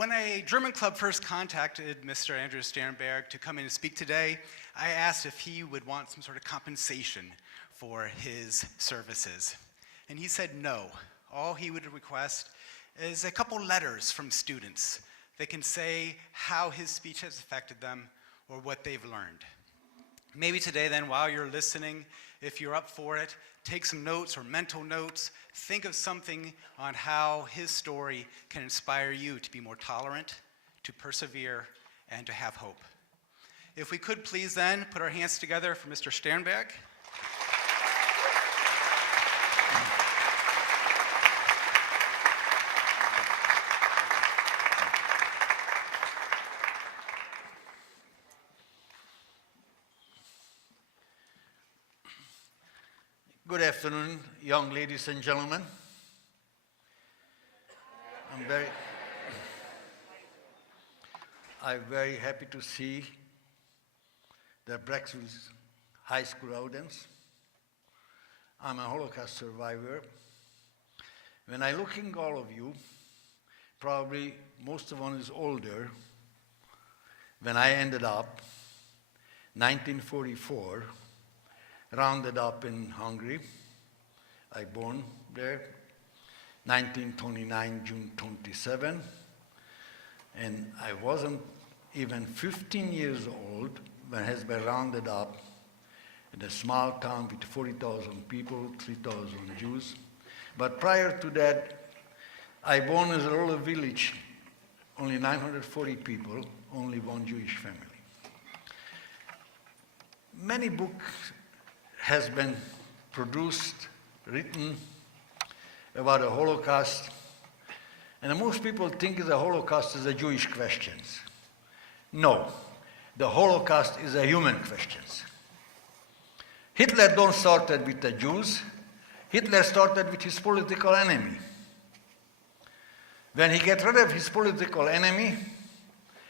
When a German club first contacted Mr. Andrew Sternberg to come in and speak today, I asked if he would want some sort of compensation for his services. And he said no. All he would request is a couple letters from students that can say how his speech has affected them or what they've learned. Maybe today then, while you're listening, if you're up for it, take some notes or mental notes. Think of something on how his story can inspire you to be more tolerant, to persevere, and to have hope. If we could please then put our hands together for Mr. Sternberg. Good afternoon, young ladies and gentlemen. I'm very happy to see the Braxville High School audience. I'm a Holocaust survivor. When I look at all of you, probably most of one is older. When I ended up, 1944, rounded up in Hungary. I born there, 1929, June 27. And I wasn't even 15 years old when I has been rounded up in a small town with 40,000 people, 3,000 Jews. But prior to that, I born in a little village, only 940 people, only one Jewish family. Many books has been produced, written about the Holocaust, and most people think the Holocaust is a Jewish question. No, the Holocaust is a human question. Hitler don't started with the Jews. Hitler started with his political enemy. When he get rid of his political enemy,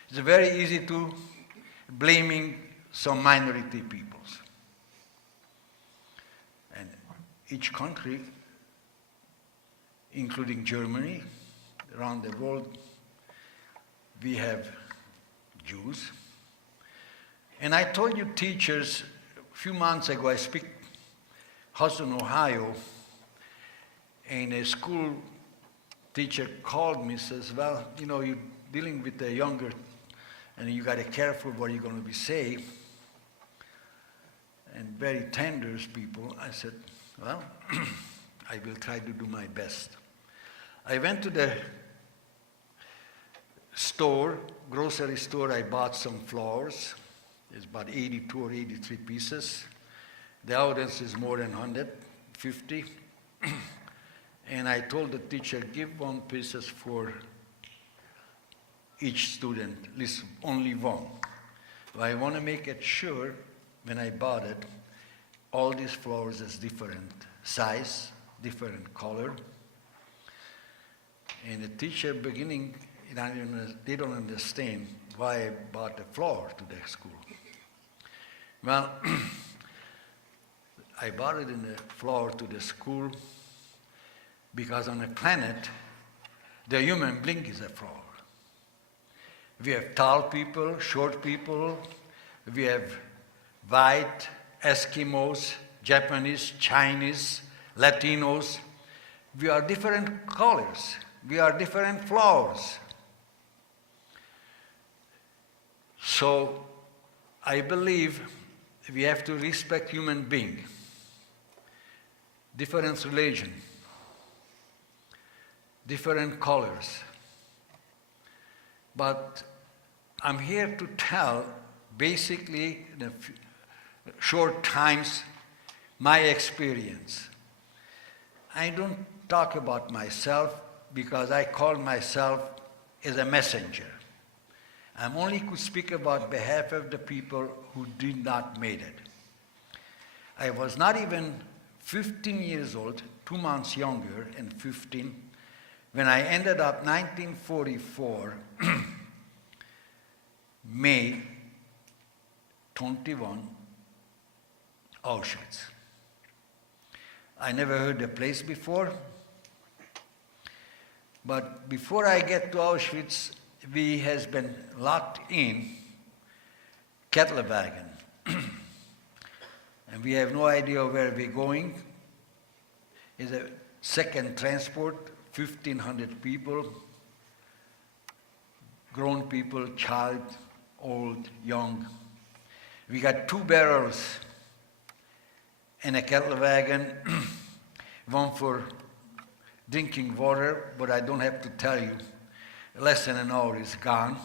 it's very easy to blaming some minority peoples. And each country, including Germany, around the world, we have Jews. And I told you teachers, a few months ago, I speak Hudson, Ohio, and a school teacher called me, says, well, you know, you're dealing with the younger, and you got to be careful what you're going to be saying. And very tender people. I said, well, I will try to do my best. I went to the store, grocery store, I bought some flowers. It's about 82 or 83 pieces. The audience is more than 150. And I told the teacher, give one pieces for each student, at least only one. But I want to make it sure, when I bought it, all these flowers is different size, different color. And the teacher beginning, they don't understand why I bought a flower to the school. Well, I bought it in the flower to the school because on the planet, the human being is a flower. We have tall people, short people, we have white, Eskimos, Japanese, Chinese, Latinos. We are different colors. We are different flowers. So I believe we have to respect human being, different religion, different colors. But I'm here to tell, basically, in a short times, my experience. I don't talk about myself because I call myself as a messenger. I only could speak about behalf of the people who did not make it. I was not even 15 years old, 2 months younger and 15, when I ended up 1944, May 21, Auschwitz. I never heard the place before, but before I get to Auschwitz, we has been locked in cattle wagon. And we have no idea where we're going. It's a second transport, 1,500 people, grown people, child, old, young. We got 2 barrels in a cattle wagon, one for drinking water, but I don't have to tell you, less than an hour is gone.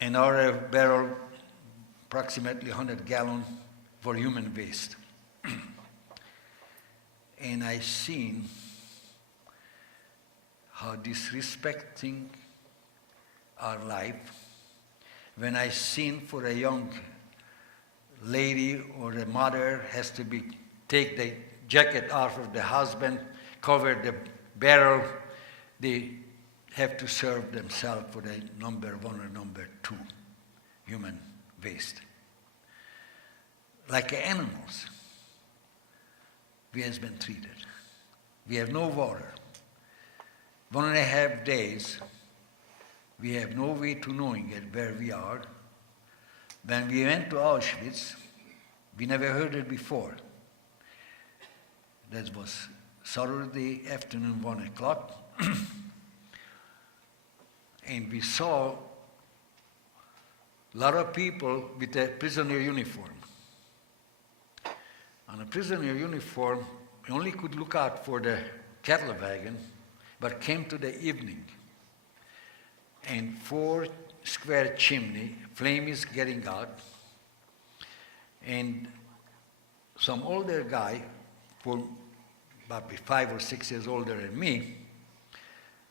Another barrel, approximately 100 gallon for human waste. And I seen how disrespecting our life when I seen for a young lady or a mother has to be take the jacket off of the husband, cover the barrel, they have to serve themselves for the number 1 or number 2 human waste. Like animals, we has been treated. We have no water. 1.5 days, we have no way to knowing it where we are. When we went to Auschwitz, we never heard it before. That was Saturday afternoon, 1 o'clock. And we saw a lot of people with a prisoner uniform. On a prisoner uniform, we only could look out for the cattle wagon, but came to the evening. And 4 square chimney, flame is getting out, and some older guy, for about 5 or 6 years older than me,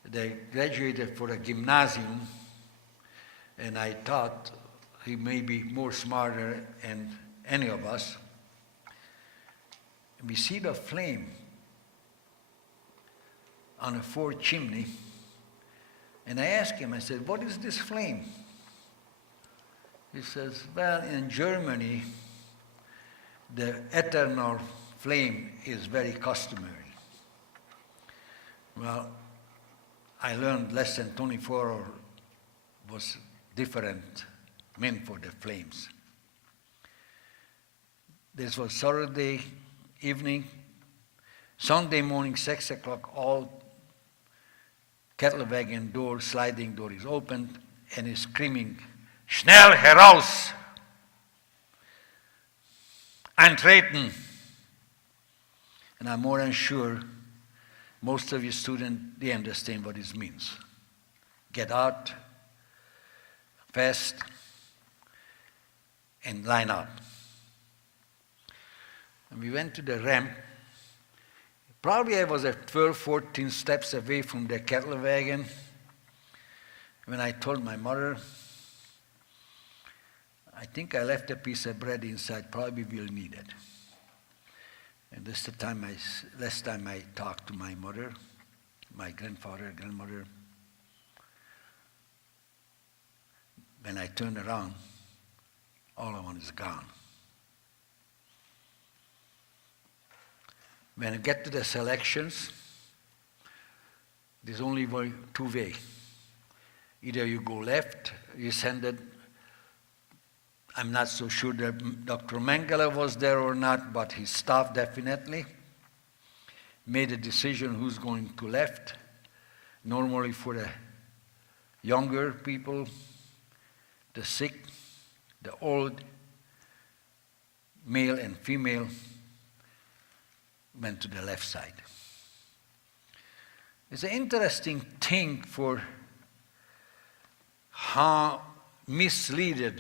they graduated for a gymnasium, and I thought he may be more smarter than any of us. We see the flame on a 4 chimney, and I asked him, I said, what is this flame? He says, well, in Germany, the eternal flame is very customary. Well, I learned lesson 24 was different meant for the flames. This was Saturday evening. Sunday morning, 6 o'clock, all cattle wagon door, sliding door is opened, and he's screaming, Schnell heraus! Eintreten! And I'm more than sure most of you students, they understand what this means. Get out, fast, and line up. And we went to the ramp. Probably I was at 12, 14 steps away from the cattle wagon when I told my mother, I think I left a piece of bread inside, probably we'll need it. And this is the last time I talked to my mother, my grandfather, grandmother. When I turned around, all of one is gone. When I get to the selections, there's only 2 ways. Either you go left, you send it. I'm not so sure that Dr. Mengele was there or not, but his staff definitely made a decision who's going to left. Normally for the younger people, the sick, the old, male and female, went to the left side. It's an interesting thing for how misleaded.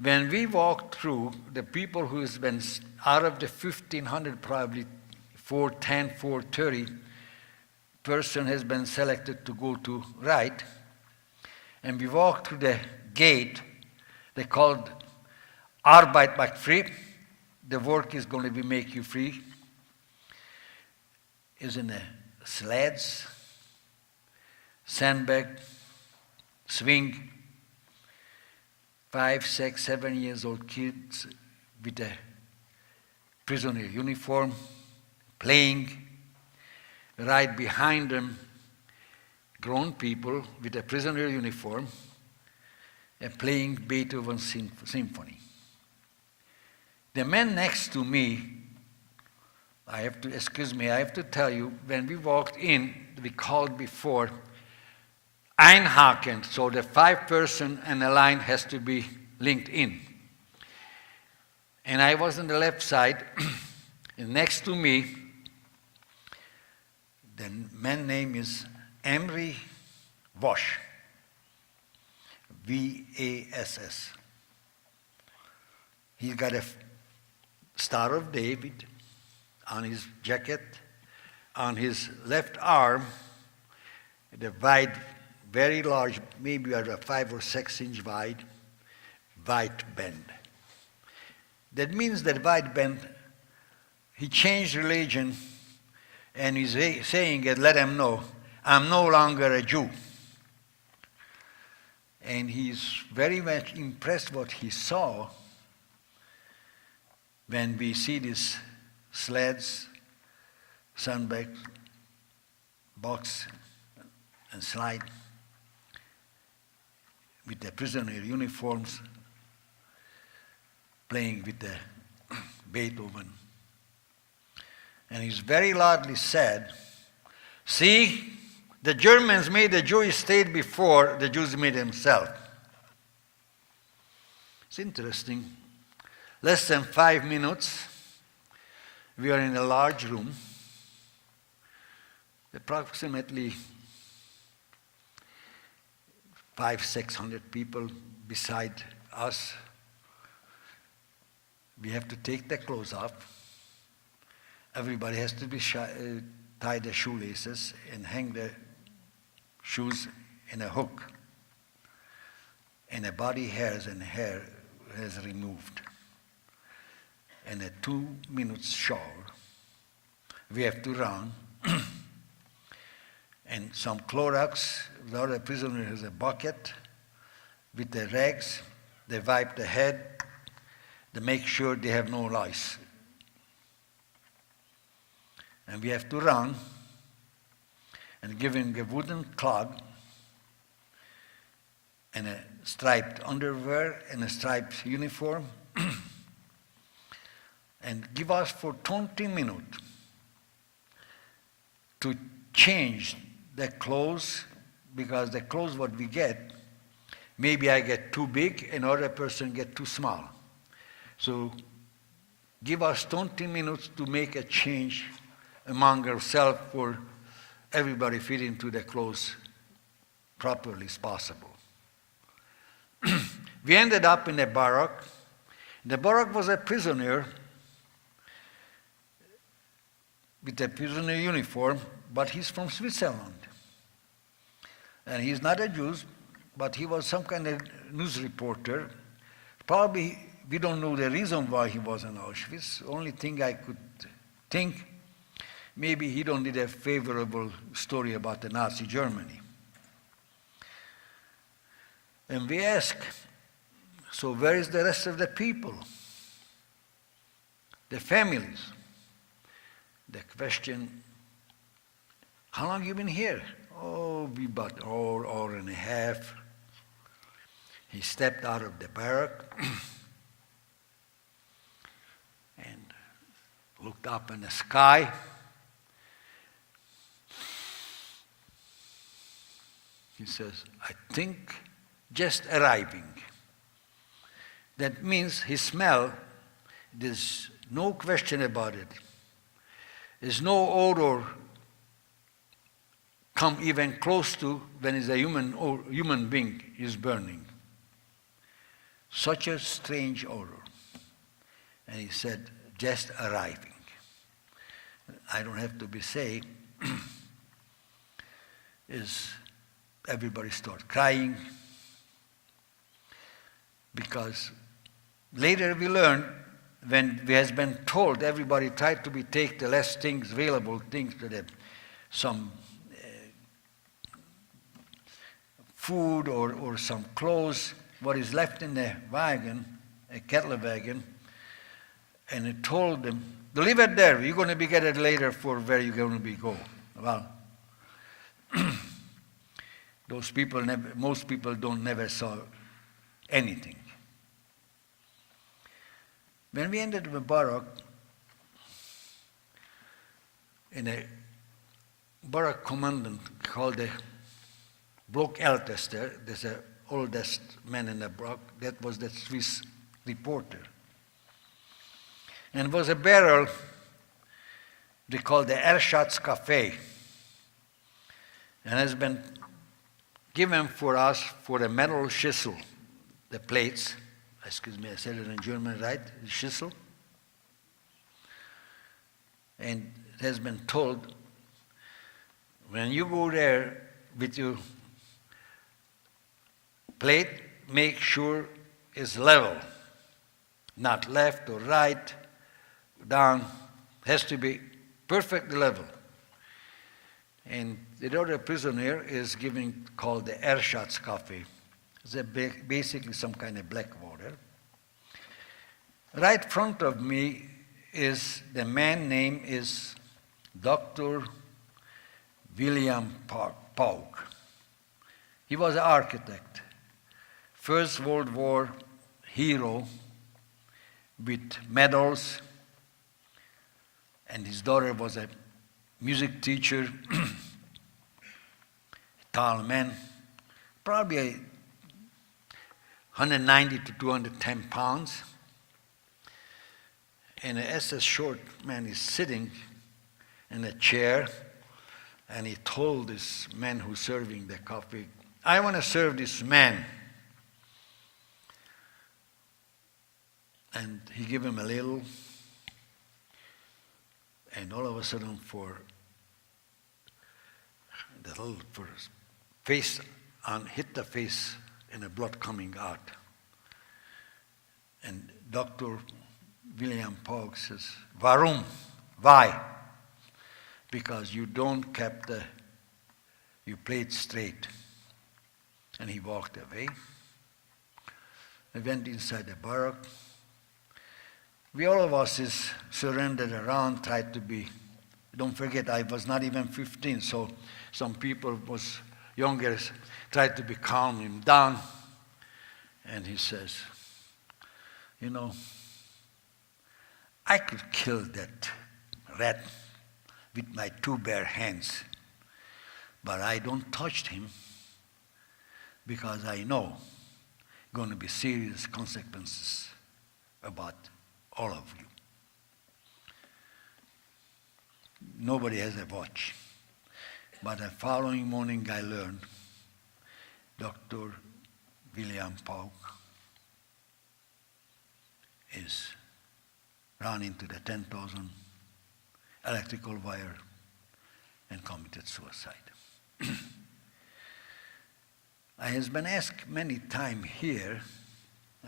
When we walked through, the people who has been out of the 1,500, probably 410, 430 person has been selected to go to right, and we walked through the gate. They called Arbeit macht free. The work is going to be make you free. Is in the sleds, sandbag, swing. 5, 6, 7 years old kids with a prisoner uniform, playing. Right behind them, grown people with a prisoner uniform and playing Beethoven's symphony. The man next to me, I have to tell you, when we walked in, we called before Einhaken, so the 5-person and a line has to be linked in. And I was on the left side, and next to me, the man's name is Emery Voss, V-A-S-S. He's got a Star of David on his jacket, on his left arm, the wide, very large, maybe a 5 or 6 inch wide, white band. That means that white band, he changed religion, and he's saying it, let him know, I'm no longer a Jew. And he's very much impressed what he saw when we see these sleds, Sternberg box and slide with the prisoner uniforms playing with the Beethoven. And he's very loudly said, see, the Germans made the Jewish state before the Jews made themselves. It's interesting. Less than 5 minutes, we are in a large room, approximately 500-600 people beside us. We have to take their clothes off. Everybody has to be tie their shoelaces and hang their shoes in a hook. And the body hairs and hair is removed. And a 2 minutes shower. We have to run. And some Clorox, the other prisoner has a bucket with the rags. They wipe the head. They make sure they have no lice. And we have to run and give him a wooden clog and a striped underwear and a striped uniform and give us for 20 minutes to change the clothes, because the clothes what we get, maybe I get too big and other person get too small. So give us 20 minutes to make a change among ourselves for everybody fit into the clothes properly as possible. We ended up in a barrack. The barrack was a prisoner with a prisoner uniform, but he's from Switzerland. And he's not a Jew, but he was some kind of news reporter. Probably we don't know the reason why he was in Auschwitz. Only thing I could think, maybe he don't need a favorable story about the Nazi Germany. And we ask, so where is the rest of the people? The families? The question, how long you been here? Oh, we about an hour and a half. He stepped out of the barrack and looked up in the sky. He says, I think just arriving. That means his smell, there's no question about it. There's no odor come even close to when it's a human being is burning. Such a strange odor. And he said, just arriving. I don't have to be saying, is everybody start crying, because later we learned, when we has been told, everybody tried to take the less things, available things to them, some food or some clothes, what is left in the wagon, a cattle wagon, and it told them, leave it there, you're going to be get it later for where you're going to be go. Well, Those people most people don't never saw anything. When we entered the barrack, in a barrack commandant called the block Ältester, there's the oldest man in the block, that was the Swiss reporter. And it was a barrel they called the Erschatz Cafe, and has been given for us for a metal schissel, the plates. Excuse me, I said it in German, right? Schissel. And it has been told, when you go there with your plate, make sure it's level, not left or right, down, has to be perfectly level. And the other prisoner is giving, called the Erschatz coffee. It's basically some kind of black water. Right front of me is the man name is Dr. William Pauk. He was an architect, First World War hero with medals, and his daughter was a music teacher, tall man, probably 190 to 210 pounds. And as a short man is sitting in a chair, and he told this man who's serving the coffee, I want to serve this man. And he gave him a little, and all of a sudden for the little for his face hit the face and the blood coming out. And Dr. William Pauk says, Warum? Why? Because you don't keep your plate straight. And he walked away. I went inside the barrack. We all of us is surrendered around, tried to be, don't forget, I was not even 15, so some people was younger, tried to be calm him down. And he says, you know, I could kill that rat with my two bare hands, but I don't touch him because I know going to be serious consequences about all of you. Nobody has a watch. But the following morning I learned Dr. William Pauk is run into the 10,000 electrical wire and committed suicide. I has been asked many times here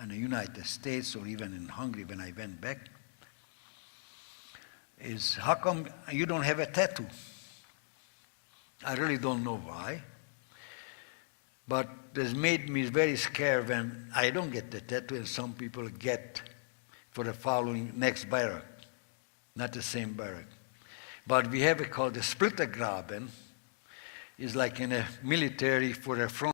in the United States or even in Hungary when I went back, is how come you don't have a tattoo? I really don't know why. But this made me very scared when I don't get the tattoo and some people get for the following next barrack, not the same barrack. But we have it called the Splittergraben. It's like in a military for a front.